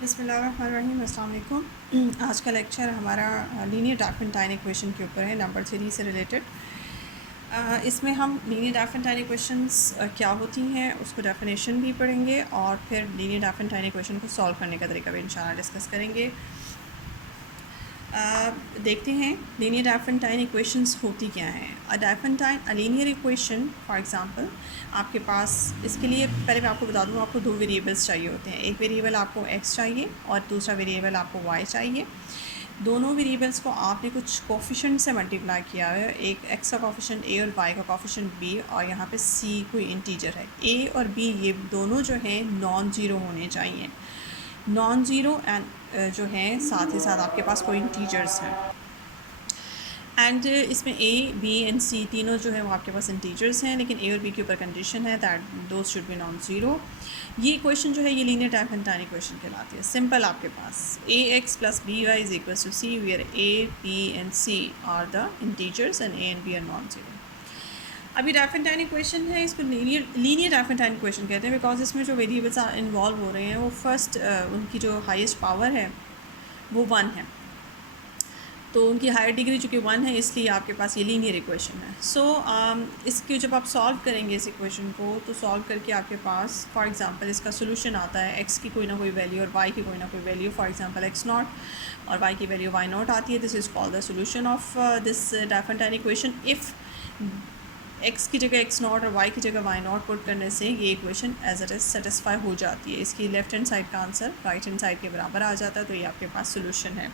बिस्मिल्लाहिर्रहमानिर्रहीम, अस्सलाम वालेकुम। आज का लेक्चर हमारा लीनियर डाफेंटाइन इक्वेशन के ऊपर है, नंबर 3 से रिलेटेड। इसमें हम लीनियर डाफेंटाइन इक्वेशंस क्या होती हैं उसको डेफिनेशन भी पढ़ेंगे और फिर लीनियर डाफेंटाइन इक्वेशन को सॉल्व करने का तरीका भी इंशाल्लाह डिस्कस करेंगे। देखते हैं लीनियर डाफेंटाइन इक्वेशंस होती क्या हैं। A linear equation for example आपके पास, इसके लिए पहले मैं आपको बता दूँ, आपको दो वेरिएबल्स चाहिए होते हैं। एक वेरिएबल आपको x चाहिए और दूसरा वेरिएबल आपको y चाहिए। दोनों वेरिएबल्स को आपने कुछ कोफिशिएंट से मल्टीप्लाई किया है, एक x का कोफिशिएंट a और y का कोफिशिएंट b, और यहाँ पे c कोई इंटीजर है। a और b ये दोनों जो हैं नॉन ज़ीरो होने चाहिए। नॉन ज़ीरो एंड जो हैं साथ ही साथ आपके पास कोई इंटीजर्स हैं। एंड इसमें a b एंड c तीनों जो है वो आपके पास इंटीजर्स हैं, लेकिन a और b के ऊपर कंडीशन है that those should be non zero. ये इक्वेशन जो है ये लीनियर डाफेंटाइन इक्वेशन कहलाती है। सिंपल आपके पास ax plus by is equal to c where a b and c are the integers and a and b are non zero. अभी Diophantine equation है, इसको लीनियर डाफेंटाइन इक्वेशन कहते हैं बिकॉज इसमें जो वेरिएबल्स इन्वॉल्व हो रहे हैं वो फर्स्ट उनकी जो हाईएस्ट पावर है वो 1 है, तो उनकी हायर डिग्री चूँकि 1 है इसलिए आपके पास ये लीनियर इक्वेशन है। सो इसके जब आप सॉल्व करेंगे इस इक्वेशन को, तो सॉल्व करके आपके पास फॉर एग्जांपल इसका सोल्यूशन आता है x की कोई ना कोई वैल्यू और y की कोई ना कोई value, for example x naught और y की वैल्यू y नॉट आती है। This is called the solution of this Diophantine equation. If x की जगह x नॉट और y की जगह y नॉट पुट करने से ये equation as it is satisfy हो जाती है। इसकी लेफ्ट हैंड साइड का आंसर राइट हैंड साइड के बराबर आ जाता है, तो ये आपके पास सोल्यूशन है।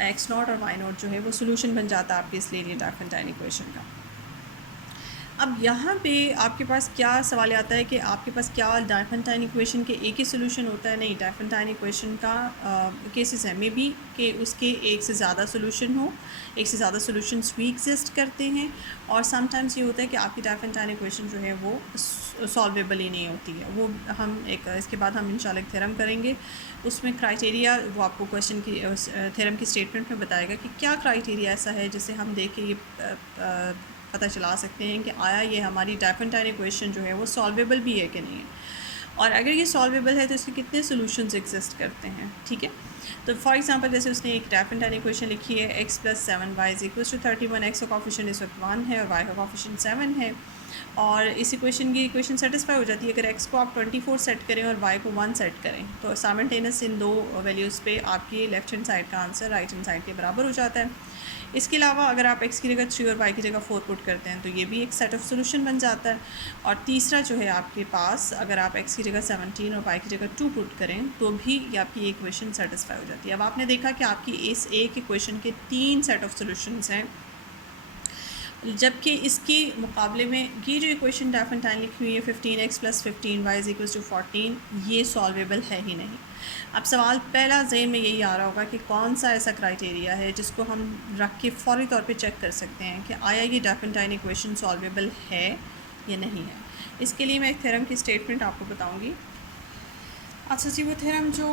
एक्स नॉट और वाई नॉट जो है वो सोल्यूशन बन जाता है आपके इस लीनियर डाफेंटाइन इक्वेशन का। अब यहाँ पे आपके पास क्या सवाल आता है कि आपके पास क्या डाफेंटाइन इक्वेशन के एक ही सोल्यूशन होता है? नहीं, डाफेंटाइन इक्वेशन का केसेस है मे बी कि उसके एक से ज़्यादा सोल्यूशन हो, एक से ज़्यादा सोल्यूशंस भी एग्जिस्ट करते हैं, और समटाइम्स ये होता है कि आपकी डाफेंटाइन इक्वेशन जो है वो सॉल्वेबल ही नहीं होती है। वो हम एक इसके बाद हम इंशाल्लाह एक थ्योरम करेंगे, उसमें क्राइटेरिया वो आपको क्वेश्चन की थ्योरम की स्टेटमेंट में बताएगा कि क्या क्राइटेरिया ऐसा है जिसे हम देख के ये पता चला सकते हैं कि आया ये हमारी डाफेंटाइन इक्वेशन जो है वो सॉल्वेबल भी है कि नहीं है, और अगर ये सॉल्वेबल है तो इसके कितने सॉल्यूशंस एग्जिस्ट करते हैं। ठीक है, तो फॉर एग्जांपल जैसे उसने एक डाफेंटाइन इक्वेशन लिखी है x plus 7y is equal to 31। x का कोफिशिएंट इस वक्त 1 है और y का कोफिशिएंट 7 है, और इस इक्वेशन की इक्वेशन सेटिस्फाई हो जाती है अगर x को आप 24 सेट करें और y को 1 सेट करें, तो साइमल्टेनियस इन दो वैल्यूज़ पे आपकी लेफ्ट हैंड साइड का आंसर राइट हैंड साइड के बराबर हो जाता है। इसके अलावा अगर आप x की जगह 3 और y की जगह 4 पुट करते हैं तो ये भी एक सेट ऑफ सोल्यूशन बन जाता है। और तीसरा जो है आपके पास, अगर आप x की जगह 17 और y की जगह 2 पुट करें तो भी ये आपकी इक्वेशन सेटिस्फाई हो जाती है। अब आपने देखा कि आपकी इस एक इक्वेशन के 3 सेट ऑफ सोल्यूशंस हैं, जबकि इसके मुकाबले में ये जो इक्वेशन डाफेंटाइन लिखी हुई है 15x plus 15y is equal to 14, ये सॉल्वेबल है ही नहीं। अब सवाल पहला जहन में यही आ रहा होगा कि कौन सा ऐसा क्राइटेरिया है जिसको हम रख के फ़ौरी तौर पे चेक कर सकते हैं कि आया ये डाफेंटाइन इक्वेशन सॉल्वेबल है या नहीं है। इसके लिए मैं एक थ्योरम की स्टेटमेंट आपको बताऊँगी। अच्छा जी, वो थ्योरम जो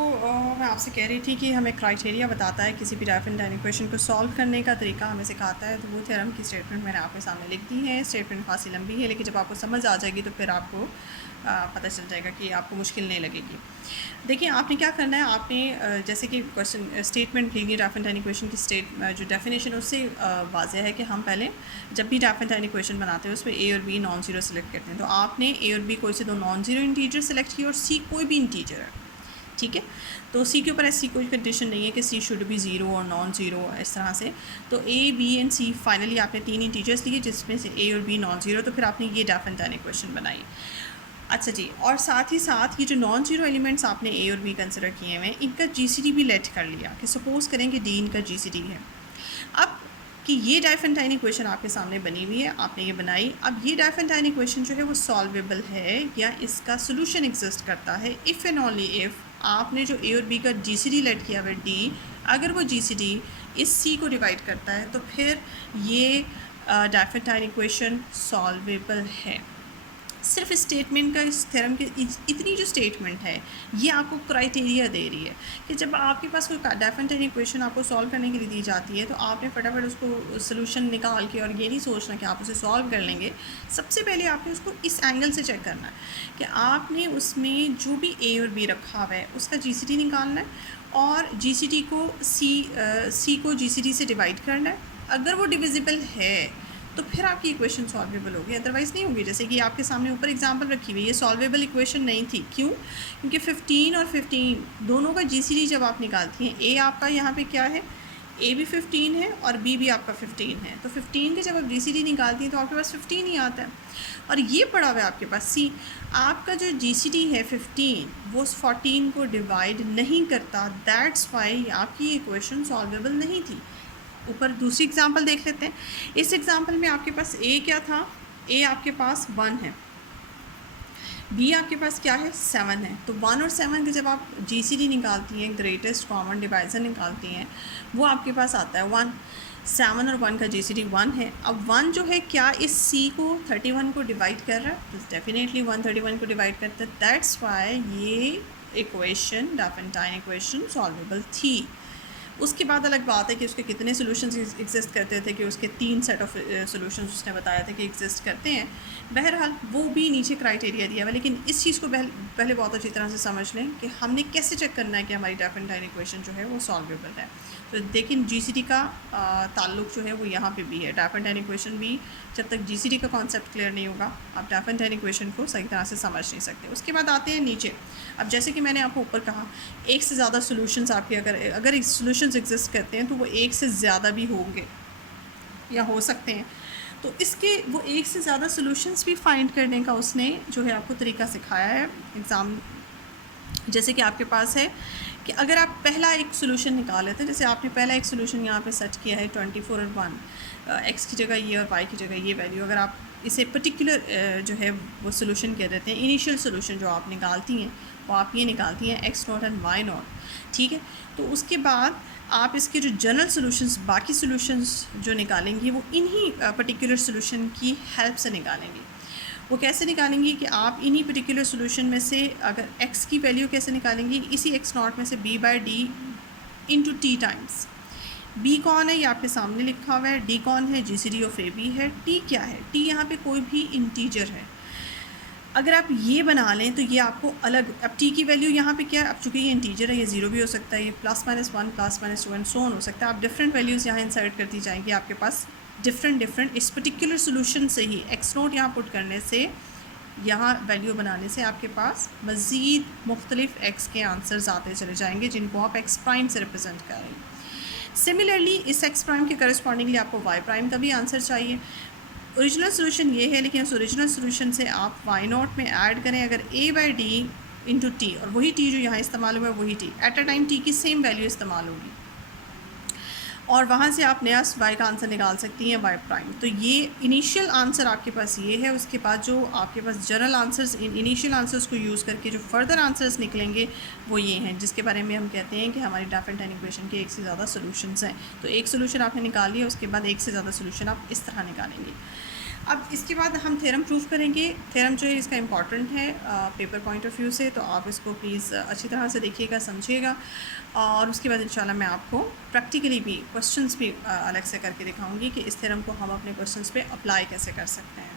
मैं आपसे कह रही थी कि हमें क्राइटेरिया बताता है किसी भी डाफेंटाइन इक्वेशन को सॉल्व करने का तरीका हमें सिखाता है, तो वो थ्योरम की स्टेटमेंट मैंने आपके सामने लिख दी है। स्टेटमेंट खासी लंबी है, लेकिन जब आपको समझ आ जाएगी तो फिर आपको पता चल जाएगा कि आपको मुश्किल नहीं लगेगी। देखिए, आपने क्या करना है, आपने जैसे कि क्वेश्चन स्टेटमेंट लीनियर डाफेंटाइन इक्वेशन की जो डेफिनेशन है उससे वाज़ेह है कि हम पहले जब भी डाफेंटाइन इक्वेशन बनाते हैं उसमें a और b नॉन ज़ीरो सेलेक्ट करते हैं। तो आपने a और b कोई से दो नॉन ज़ीरो इंटीजर सेलेक्ट किए और c कोई भी इंटीजर है। ठीक है, तो c के ऊपर ऐसी कोई कंडीशन नहीं है कि c शुड बी ज़ीरो और नॉन ज़ीरो इस तरह से। तो a b and c finally आपने 3 इंटीजर्स लिए जिसमें से a और b नॉन ज़ीरो, तो फिर आपने ये डाफेंटाइन इक्वेशन बनाई। अच्छा जी, और साथ ही साथ ये जो नॉन ज़ीरो एलिमेंट्स आपने a और b कंसिडर किए हुए हैं, इनका GCD भी लेट कर लिया कि सपोज़ करें कि d इनका GCD है। अब कि ये डाफेंटाइन इक्वेशन आपके सामने बनी हुई है, आपने ये बनाई। अब ये डाफेंटाइन इक्वेशन जो है वो सॉल्वेबल है या इसका सोल्यूशन एग्जिस्ट करता है इफ़ एंड ओनली इफ़ आपने जो a और b का GCD लेट किया हुआ है d, अगर वो GCD इस c को डिवाइड करता है तो फिर ये डाफेंटाइन इक्वेशन सॉल्वेबल है। सिर्फ स्टेटमेंट का, इस थ्योरम की इतनी जो स्टेटमेंट है ये आपको क्राइटेरिया दे रही है कि जब आपके पास कोई डेफिनेट इक्वेशन आपको सॉल्व करने के लिए दी जाती है तो आपने फटाफट उसको सोल्यूशन निकाल के, और ये नहीं सोचना कि आप उसे सॉल्व कर लेंगे। सबसे पहले आपने उसको इस एंगल से चेक करना है कि आपने उसमें जो भी ए और बी रखा हुआ है उसका जीसीडी निकालना है, और जीसीडी को सी को जीसीडी से डिवाइड करना है। अगर वो डिविजिबल है तो फिर आपकी इक्वेशन सॉल्वेबल होगी, अदरवाइज़ नहीं होगी। जैसे कि आपके सामने ऊपर एग्जांपल रखी हुई है, ये सॉल्वेबल इक्वेशन नहीं थी। क्यों? क्योंकि 15 और 15 दोनों का जीसीडी जब आप निकालती हैं, ए आपका यहाँ पे क्या है, ए भी 15 है और बी भी आपका 15 है, तो 15 के जब आप जीसीडी निकालती हैं तो आपके पास 15 ही आता है। और ये पड़ा हुआ है आपके पास सी, आपका जो जीसीडी है 15 वो 14 को डिवाइड नहीं करता, दैट्स वाई आपकी इक्वेशन सॉल्वेबल नहीं थी। ऊपर दूसरी एग्जांपल देख लेते हैं। इस एग्जांपल में आपके पास ए क्या था, ए आपके पास 1 है, बी आपके पास क्या है, 7 है। तो 1 और 7 के जब आप जीसीडी निकालती हैं, ग्रेटेस्ट कॉमन डिवाइज़र निकालती हैं, वो आपके पास आता है 1। 7 और 1 का जीसीडी 1 है। अब 1 जो है क्या इस सी को 31 को डिवाइड कर रहा है, तो डेफिनेटली 1 31 को डिवाइड करता है, दैट्स वाई ये इक्वेशन डाफेंटाइन इक्वेशन सॉल्वेबल थी। उसके बाद अलग बात है कि उसके कितने सॉल्यूशंस एग्जिस्ट करते थे, कि उसके 3 सेट ऑफ सॉल्यूशंस उसने बताया था कि एग्जिस्ट करते हैं। बहरहाल वो भी नीचे क्राइटेरिया दिया हुआ है, लेकिन इस चीज़ को पहले बहुत अच्छी तरह से समझ लें कि हमने कैसे चेक करना है कि हमारी डाफेंटाइन इक्वेशन जो है वो सॉल्वेबल है। तो लेकिन जीसीडी का ताल्लुक जो है वो यहाँ पे भी है। डाफेंटाइन इक्वेशन भी, जब तक जीसीडी का कॉन्सेप्ट क्लियर नहीं होगा आप डाफेंटाइन इक्वेशन को सही तरह से समझ नहीं सकते। उसके बाद आते हैं नीचे। अब जैसे कि मैंने आपको ऊपर कहा, एक से ज़्यादा सोल्यूशंस आपके अगर सोल्यूशंस एग्जिस्ट करते हैं तो वो एक से ज़्यादा भी होंगे या हो सकते हैं। तो इसके वो एक से ज़्यादा सोल्यूशंस भी फाइंड करने का उसने जो है आपको तरीका सिखाया है। एग्ज़ाम जैसे कि आपके पास है कि अगर आप पहला एक सोल्यूशन निकाल लेते हैं, जैसे आपने पहला एक सोल्यूशन यहाँ पे सेट किया है 24 और 1, एक्स की जगह ये और वाई की जगह ये वैल्यू, अगर आप इसे पर्टिकुलर जो है वो सोल्यूशन कह देते हैं, इनिशियल सोल्यूशन जो आप निकालती हैं वो आप ये निकालती हैं x0 एंड y0, ठीक है। तो उसके बाद आप इसके जो जनरल सोल्यूशंस, बाकी सोल्यूशंस जो निकालेंगी वो इन्हीं पर्टिकुलर सोल्यूशन की हेल्प से निकालेंगी। वो कैसे निकालेंगी कि आप इन्हीं पर्टिकुलर सोल्यूशन में से अगर x की वैल्यू कैसे निकालेंगी, इसी x0 में से b/d into T times. b कौन है, ये आपके सामने लिखा हुआ है, d कौन है, जीसीडी ऑफ ए बी है, t क्या है, t यहाँ पे कोई भी इंटीजर है। अगर आप ये बना लें तो ये आपको अलग, अब t की वैल्यू यहाँ पे क्या है, अब चूँकि ये इंटीजर है, ये 0 भी हो सकता है, ये +-1 +-2 एंड सो ऑन हो सकता है। आप डिफरेंट वैल्यूज़ यहाँ इंसर्ट करती जाएंगी, आपके पास डिफरेंट इस पर्टिकुलर सोल्यूशन से ही x0 यहाँ पुट करने से, यहाँ वैल्यू बनाने से आपके पास मज़ीद मुख्तलिफ x के आंसर्स आते चले जाएंगे जिनको आप x प्राइम से रिप्रेजेंट करेंगे। सिमिलरली इस x प्राइम के करस्पॉन्डिंगली आपको y प्राइम का भी आंसर चाहिए। ओरिजिनल सोल्यूशन ये है, लेकिन उस ओरिजिनल सोल्यूशन से आप y0 में ऐड करें अगर a/d इंटू टी, और वही t जो यहाँ इस्तेमाल हुआ है वही t, at a time t की सेम वैल्यू इस्तेमाल होगी, और वहाँ से आप नया y का आंसर निकाल सकती हैं y प्राइम। तो ये इनिशियल आंसर आपके पास ये है। उसके बाद जो आपके पास जनरल आंसर्स, इनिशियल आंसर्स को यूज़ करके जो फर्दर आंसर्स निकलेंगे वो ये हैं, जिसके बारे में हम कहते हैं कि हमारी डाफेंटाइन इक्वेशन के एक से ज़्यादा सोल्यूशंस हैं। तो एक सोल्यूशन आपने निकाल लिया, उसके बाद एक से ज़्यादा सोल्यूशन आप इस तरह निकालेंगे। अब इसके बाद हम थ्योरम प्रूफ करेंगे। थ्योरम जो है इसका इम्पॉर्टेंट है पेपर पॉइंट ऑफ व्यू से, तो आप इसको प्लीज़ अच्छी तरह से देखिएगा, समझिएगा, और उसके बाद इंशाल्लाह मैं आपको प्रैक्टिकली भी क्वेश्चंस भी अलग से करके दिखाऊंगी कि इस थ्योरम को हम अपने क्वेश्चंस पे अप्लाई कैसे कर सकते हैं।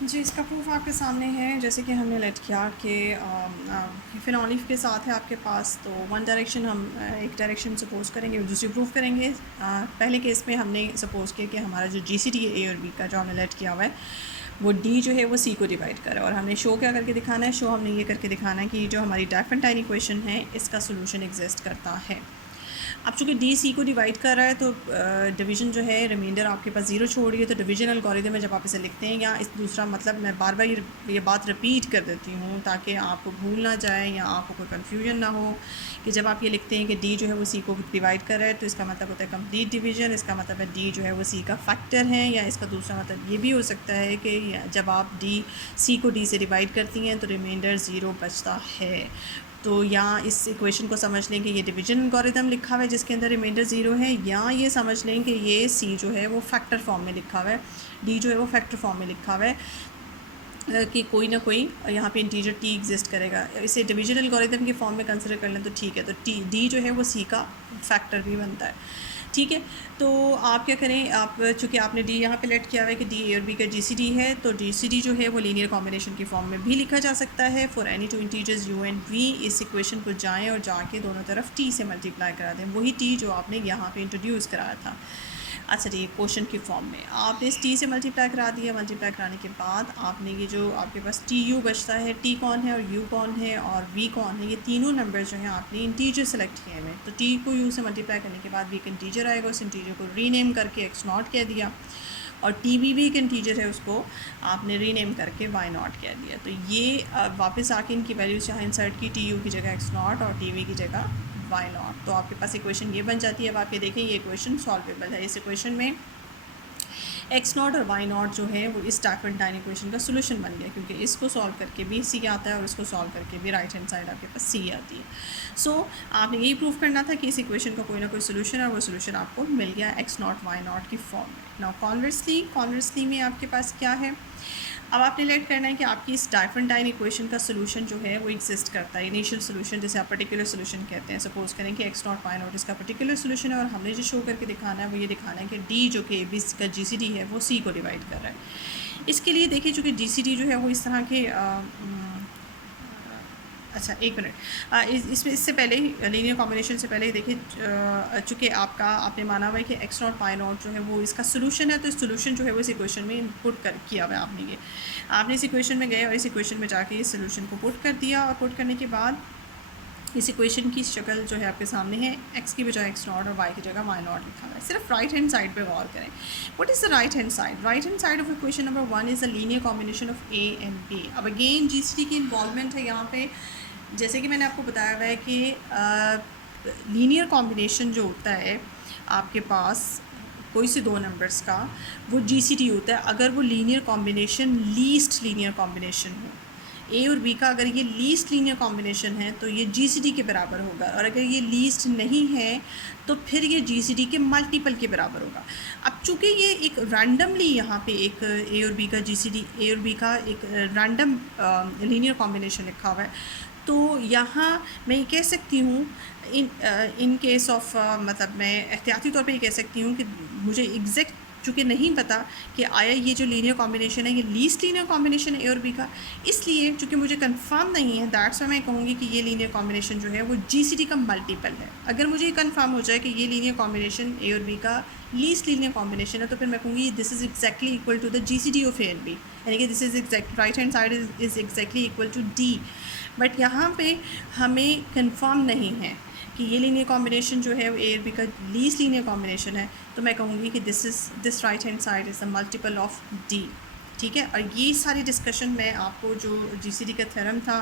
जी, इसका प्रूफ आपके सामने है। जैसे कि हमने लेट किया कि फिनोलिफ के साथ है आपके पास, तो वन डायरेक्शन हम एक डायरेक्शन सपोज़ करेंगे, दूसरी प्रूफ करेंगे। पहले केस में हमने सपोज़ किया कि हमारा जो जीसीडी है ए और बी का जो हमने लेट किया हुआ है वो डी जो है वो सी को डिवाइड कर रहा है, और हमने शो क्या करके दिखाना है, शो हमने ये करके दिखाना है कि जो हमारी डाफेंटाइन इक्वेशन है इसका सोल्यूशन एग्जिस्ट करता है। अब चूँकि डी सी को डिवाइड कर रहा है तो डिवीज़न जो है, रिमाइंडर आपके पास 0 छोड़िए, तो डिवीजन एल्गोरिथम में जब आप इसे लिखते हैं, या इस दूसरा मतलब मैं बार बार ये बात रिपीट कर देती हूँ ताकि आपको भूल ना जाए या आपको कोई कन्फ्यूजन ना हो कि जब आप ये लिखते हैं कि डी जो है वो सी को डिवाइड कर रहा है तो इसका मतलब होता है कंप्लीट डिवीजन। इसका मतलब है डी जो है वो सी का फैक्टर है, या इसका दूसरा मतलब ये भी हो सकता है कि जब आप डी सी को डी से डिवाइड करती हैं तो रिमाइंडर 0 बचता है। तो यहाँ इस इक्वेशन को समझ लें कि ये डिवीजन एल्गोरिथम लिखा हुआ है जिसके अंदर रिमाइंडर 0 है, या ये समझ लें कि ये सी जो है वो फैक्टर फॉर्म में लिखा हुआ है, डी जो है वो फैक्टर फॉर्म में लिखा हुआ है। कि कोई ना कोई यहाँ पे इंटीजर टी एग्जिस्ट करेगा। इसे डिवीजन एल्गोरिथम के फॉर्म में कंसिडर कर लें तो ठीक है, तो टी डी जो है वो सी का फैक्टर भी बनता है, ठीक है। तो आप क्या करें, आप चूँकि आपने डी यहाँ पे लेट किया हुआ है कि डी ए और बी का जीसीडी है, तो जीसीडी जो है वो लीनियर कॉम्बिनेशन की फॉर्म में भी लिखा जा सकता है। For any two integers u and v, इस इक्वेशन को जाएँ और जाके दोनों तरफ टी से मल्टीप्लाई करा दें, वही टी जो आपने यहाँ पे इंट्रोड्यूस कराया था। अच्छा जी, क्वेश्चन की फॉर्म में आपने इस टी से मल्टीप्लाई करा दिया। मल्टीप्लाई कराने के बाद आपने ये जो आपके पास टी यू बचता है, टी कौन है और यू कौन है और वी कौन है, ये तीनों नंबर जो हैं आपने इंटीजर सेलेक्ट किए हुए। तो टी को यू से मल्टीप्लाई करने के बाद वी का इंटीजर आएगा, उस इंटीजर को रीनेम करके एक्स नॉट कह दिया, और टी वी वी का इंटीजर है उसको आपने रीनेम करके वाई नॉट कह दिया। तो ये वापस आके इनकी वैल्यूज़ यहाँ इंसर्ट की, टी यू की जगह एक्स नॉट और टी वी की जगह वाई नॉट। तो आपके पास इक्वेशन ये बन जाती है। अब आप ये देखें, ये इक्वेशन सॉल्वेबल है। इस इक्वेशन में एक्स नॉट और वाई नॉट जो है वो इस डायफरेंटाइन इक्वेशन का सोल्यूशन बन गया, क्योंकि इसको सॉल्व करके भी सी आता है और इसको सॉल्व करके भी राइट हैंड साइड आपके पास सी आती है। सो आपने यही प्रूव करना था कि इस इक्वेशन का कोई ना कोई सोल्यूशन है, और वो सोल्यूशन आपको मिल गया एक्स नॉट वाई नॉट की फॉर्म में। नाउ कॉन्वर्सली में आपके पास क्या है, अब आपने लेट करना है कि आपकी इस डायफरेंटाइन इक्वेशन का सोल्यूशन जो है वो एग्जिस्ट करता है, इनिशियल सोल्यूशन जिसे आप पर्टिकुलर सोल्यूशन कहते हैं। सपोज करें कि एक्स नॉट वाई नॉट इसका पर्टिकुलर सोल्यूशन है, और हमने जो शो करके दिखाना है वो ये दिखाना है कि डी जो कि बी का जीसीडी है वो सी को डिवाइड कर रहा है। इसके लिए देखिए, चूँकि जीसीडी जो है वो इस तरह के अच्छा एक मिनट, इसमें इससे पहले ही लीनियर कॉम्बिनेशन से पहले ही देखिए, चूँकि आपने माना हुआ है कि एक्स नॉट पाई नॉट जो है वो इसका सोल्यूशन है, तो इस सोल्यूशन जो है वो इस इक्वेशन में इनपुट किया हुआ है आपने इस इक्वेशन में गए और इस इक्वेशन में जाके इस सोल्यूशन को पुट कर दिया, और पुट करने के बाद इस इक्वेशन की शक्ल जो है आपके सामने है, एक्स की बजाय एक्स नॉट और वाई की जगह वाई नॉट लिखा हुआ है। सिर्फ राइट हैंड साइड पे गौर करें। What is the right hand side? Right hand side of equation number 1 is the linear combination of a and b. अब अगेन जीसीडी की इन्वॉल्वमेंट है यहाँ पे। जैसे कि मैंने आपको बताया हुआ है कि लीनियर कॉम्बिनेशन जो होता है आपके पास कोई से दो नंबर्स का, वो जीसीडी होता है अगर वो linear combination least linear combination हो। ए और बी का अगर ये लीस्ट लीनियर कॉम्बिनेशन है तो ये जीसीडी के बराबर होगा, और अगर ये लीस्ट नहीं है तो फिर ये जीसीडी के मल्टीपल के बराबर होगा। अब चूँकि ये एक रैंडमली यहाँ पे एक ए और बी का जीसीडी, ए और बी का एक रैंडम लीनियर कॉम्बिनेशन लिखा हुआ है, तो यहाँ मैं ये कह सकती हूँ इन केस ऑफ मतलब मैं एहतियाती तौर पे ये कह सकती हूँ कि मुझे एग्जैक्ट चूँकि नहीं पता कि आया ये जो लीनियर कॉम्बिनेशन है ये लीस्ट लीनियर कॉम्बिनेशन है ए और बी का, इसलिए चूँकि मुझे कंफर्म नहीं है, दैट्स वाई मैं कहूँगी कि ये लीनियर कॉम्बिनेशन जो है वो जीसीडी का मल्टीपल है। अगर मुझे ये कंफर्म हो जाए कि ये लीनियर कॉम्बिनेशन ए और बी का लीस्ट लीनियर कॉम्बिनेशन है, तो फिर मैं कहूँगी this is exactly equal to the GCD of a and b, यानी कि this is exact right hand side is exactly equal to d. But यहाँ पे हमें कंफर्म नहीं है कि ये लीनियर कॉम्बिनेशन जो है वो ए और बी का लीस्ट लीनियर कॉम्बिनेशन है, तो मैं कहूँगी कि this right hand side is the multiple of D, ठीक है। और ये सारी डिस्कशन मैं आपको जो जीसीडी का थ्योरम था,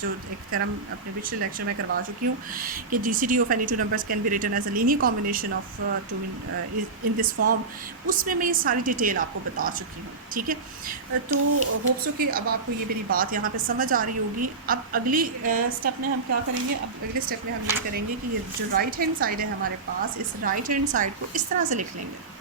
जो एक थ्योरम अपने पिछले लेक्चर में करवा चुकी हूँ कि GCD of any two numbers can be written as a linear combination of two in this form, उसमें मैं ये सारी डिटेल आपको बता चुकी हूँ, ठीक है। तो होप्स हो कि अब आपको ये मेरी बात यहाँ पे समझ आ रही होगी। अब अगली स्टेप में हम क्या करेंगे, अब अगले स्टेप में हम ये करेंगे कि ये जो राइट हैंड साइड है हमारे पास, इस राइट हैंड साइड को इस तरह से लिख लेंगे।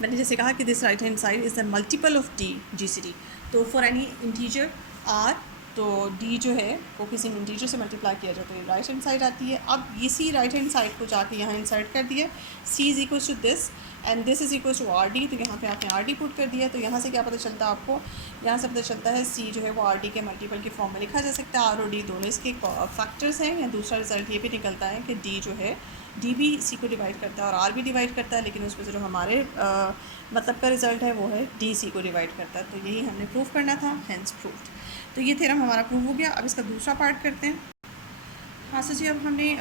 मैंने जैसे कहा कि this right hand side is the multiple of D GCD. तो फॉर एनी इंटीजर आर, तो डी जो है वो किसी इंटीजर से मल्टीप्लाई किया जाए तो ये राइट हैंड साइड आती है। अब इसी राइट हैंड साइड को जाके यहाँ इंसर्ट कर दिया, C is equal to this and this is equal to R D, तो यहाँ पे आपने आर डी पुट कर दिया। तो यहाँ से क्या पता चलता है आपको, यहाँ से पता चलता है सी जो है वो आर डी के मल्टीपल के फॉर्म में लिखा जा सकता है। आर और डी दोनों इसके फैक्टर्स हैं। या दूसरा रिजल्ट ये भी निकलता है कि डी जो है डी भी सी को डिवाइड करता है और आर भी डिवाइड करता है, लेकिन उसमें जो हमारे मतलब का रिज़ल्ट है वो है डी सी को डिवाइड करता है। तो यही हमने प्रूव करना था, हेंस प्रूव्ड। तो ये थ्योरम हमारा प्रूव हो गया। अब इसका दूसरा पार्ट करते हैं। हाँ सर जी, अब हमने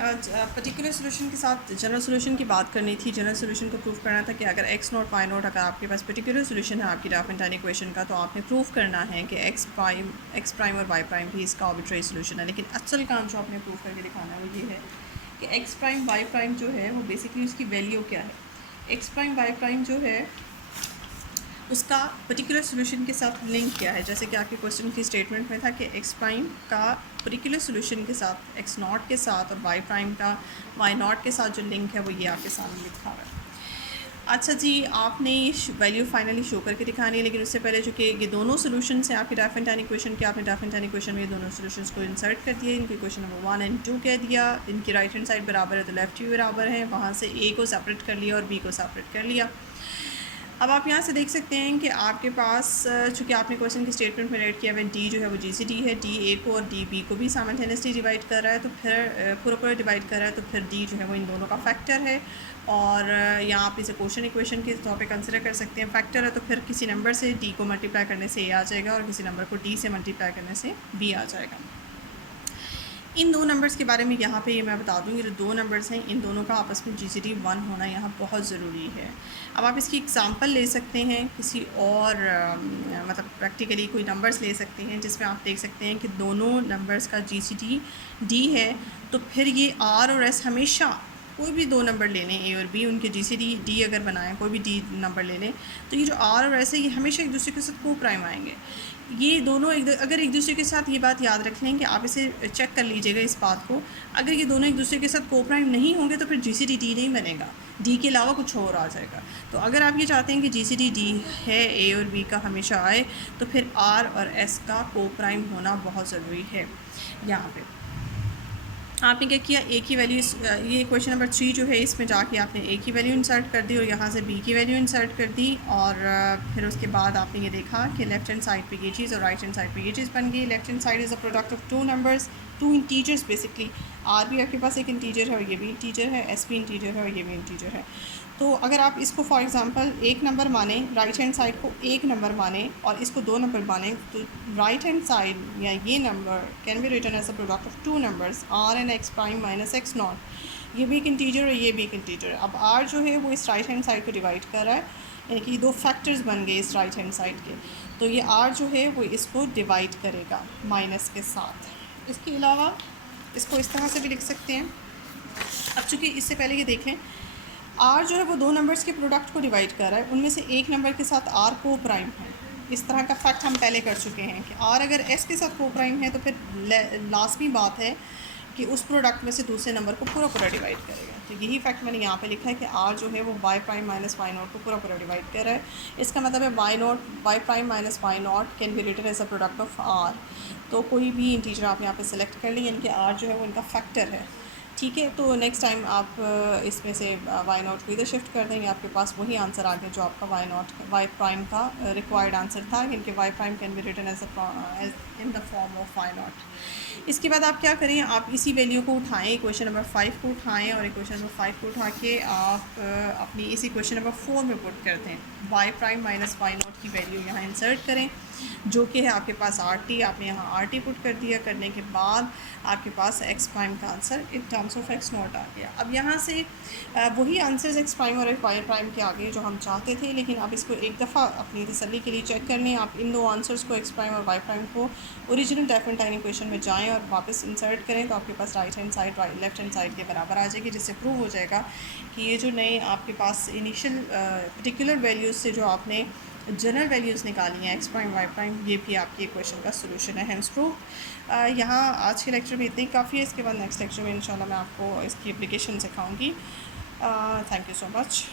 पर्टिकुलर सोल्यूशन के साथ जनरल सोल्यूशन की बात करनी थी। जनरल सोल्यूशन को प्रूव करना था कि अगर एक्स नॉट वाई नॉट, अगर आपके पास पर्टिकुलर सोल्यूशन है आपकी डायफरेंटाइन इक्वेशन का, तो आपने प्रूव करना है कि एक्स प्राइम और वाई प्राइम भी इसका आर्बिट्रेरी सोल्यूशन है। लेकिन असल काम जो आपने प्रूव करके दिखाना है वो ये है कि एक्स प्राइम वाई प्राइम जो है वो बेसिकली उसकी वैल्यू क्या है। एक्स प्राइम वाई प्राइम जो है उसका पर्टिकुलर सोल्यूशन के साथ लिंक क्या है। जैसे कि आपके क्वेश्चन की स्टेटमेंट में था कि एक्स प्राइम का पर्टिकुलर सोल्यूशन के साथ एक्स नॉट के साथ और वाई प्राइम का वाई नॉट के साथ जो लिंक है वो ये आपके सामने लिखा हुआ है। अच्छा जी, आपने ये वैल्यू फाइनली शो करके दिखानी है, लेकिन उससे पहले चूँकि ये दोनों सोल्यूशन हैं आपके डाइफेंटाइन टाइन इक्वेशन के, आपने डाइफेंटाइन टाइन इक्वेशन में ये दोनों सोल्यूशंस को इंसर्ट कर दिया, इनके इक्वेशन नंबर 1 एंड 2 कह दिया, इनकी राइट हैंड साइड बराबर है तो लेफ्ट भी बराबर है, वहाँ से ए को सेपरेट कर लिया और बी को सेपरेट कर लिया। अब आप यहाँ से देख सकते हैं कि आपके पास चूँकि आपने क्वेश्चन की स्टेटमेंट में राइट किया हुआ डी जो है वो GCD है, डी ए को और डी बी को भी साइमल्टेनियसली डिवाइड कर रहा है, तो फिर पूरा डिवाइड कर रहा है, तो फिर डी जो है वो इन दोनों का फैक्टर है। और यहाँ आप इसे क्वेश्चन इक्वेशन के तौर पे कंसिडर कर सकते हैं। फैक्टर है तो फिर किसी नंबर से डी को मल्टीप्लाई करने से ए आ जाएगा और किसी नंबर को डी से मल्टीप्लाई करने से बी आ जाएगा। इन दो नंबर्स के बारे में यहाँ पे ये मैं बता दूँ, ये जो दो नंबर्स हैं इन दोनों का आपस में GCD 1 होना यहाँ बहुत ज़रूरी है। अब आप इसकी एग्ज़ाम्पल ले सकते हैं किसी और मतलब प्रैक्टिकली कोई नंबर्स ले सकते हैं जिसमें आप देख सकते हैं कि दोनों नंबर्स का GCD D है, तो फिर ये R और S हमेशा कोई भी दो नंबर ले लें, ए और बी, उनके GCD D अगर बनाएं, कोई भी D नंबर ले लें, तो ये जो R और S है ये हमेशा एक दूसरे के साथ को प्राइम आएंगे। ये दोनों अगर एक दूसरे के साथ, ये बात याद रख लें कि आप इसे चेक कर लीजिएगा इस बात को, अगर ये दोनों एक दूसरे के साथ को प्राइम नहीं होंगे तो फिर GCD D नहीं बनेगा, D के अलावा कुछ और आ जाएगा। तो अगर आप ये चाहते हैं कि GCD D है ए और बी का हमेशा आए, तो फिर R और S का को प्राइम होना बहुत ज़रूरी है। यहाँ पे आपने क्या किया, ए की वैल्यू, ये क्वेश्चन नंबर 3 जो है इसमें जाके आपने ए की वैल्यू इंसर्ट कर दी और यहाँ से बी की वैल्यू इंसर्ट कर दी, और फिर उसके बाद आपने ये देखा कि लेफ्ट हैंड साइड पे ये चीज़ और राइट हैंड साइड पे ये चीज़ बन गई। Left hand side is a product of two numbers, two integers basically. R भी आपके पास एक इंटीजर है और ये भी इंटीजर है, एस भी इंटीजर है और ये भी इंटीजर है। तो अगर आप इसको फॉर एग्जांपल एक नंबर माने, राइट हैंड साइड को एक नंबर माने और इसको दो नंबर माने, तो राइट हैंड साइड या ये number can be written as a product of two numbers, r and x prime minus x naught. ये भी एक इंटीजर और ये भी एक इंटीजर है। अब आर जो है वो इस राइट हैंड साइड को डिवाइड कर रहा है, यानी कि दो फैक्टर्स बन गए इस राइट हैंड साइड के, तो ये आर जो है वो इसको डिवाइड करेगा माइनस के साथ। इसके अलावा इसको इस तरह से भी लिख सकते हैं। अब चूँकि इससे पहले ये देखें, आर जो है वो दो नंबर्स के प्रोडक्ट को डिवाइड कर रहा है, उनमें से एक नंबर के साथ आर को प्राइम है। इस तरह का फैक्ट हम पहले कर चुके हैं कि आर अगर एस के साथ को प्राइम है तो फिर लाजमी बात है कि उस प्रोडक्ट में से दूसरे नंबर को पूरा डिवाइड करेगा। तो यही फैक्ट मैंने यहाँ पे लिखा है कि आर जो है वो y prime minus y naught को पूरा डिवाइड कर रहा है। इसका मतलब है y prime minus y naught can be written as a product of r. तो कोई भी इंटीजर आप यहाँ पे सेलेक्ट कर लीजिए, इनके आर जो है वो इनका फैक्टर है, ठीक है। तो नेक्स्ट टाइम आप इसमें से वाई नॉट को इधर शिफ्ट कर देंगे, आपके पास वही आंसर आ गया जो आपका वाई प्राइम का रिक्वायर्ड आंसर था, इनके y prime can be written as in the form of y naught. इसके बाद आप क्या करें, आप इसी वैल्यू को उठाएं, इक्वेशन नंबर 5 को उठाएं और इक्वेशन नंबर 5 को उठा के आप अपनी इस इक्वेशन नंबर 4 में पुट कर दें। Y prime minus y naught की वैल्यू यहाँ इंसर्ट करें, जो कि है आपके पास RT। आपने यहाँ RT पुट कर दिया, करने के बाद आपके पास एक्स प्राइम का answer in terms of x naught आ गया। अब यहाँ से वही आंसर्स एक्स प्राइम और वाई प्राइम के आगे जो हम चाहते थे, लेकिन आप इसको एक दफ़ा अपनी तसल्ली के लिए चेक कर लें। आप इन दो आंसर्स को एक्स प्राइम और वाई प्राइम को ओरिजिनल डाइफरेंटाइन इक्वेशन में जाएँ और वापस इंसर्ट करें, तो आपके पास right hand side left hand side के बराबर आ जाएगी, जिससे प्रूव हो जाएगा कि ये जो नए आपके पास इनिशियल पर्टिकुलर वैल्यूज़ से जो आपने जनरल वैल्यूज़ निकाली हैं एक्स प्राइम वाई प्राइम, ये भी आपके क्वेश्चन का सोल्यूशन है। हेंस प्रूफ यहाँ आज के लेक्चर में इतनी काफ़ी है। इसके बाद नेक्स्ट लेक्चर में इंशाल्लाह मैं आपको इसकी एप्लीकेशन सिखाऊंगी। Thank you so much.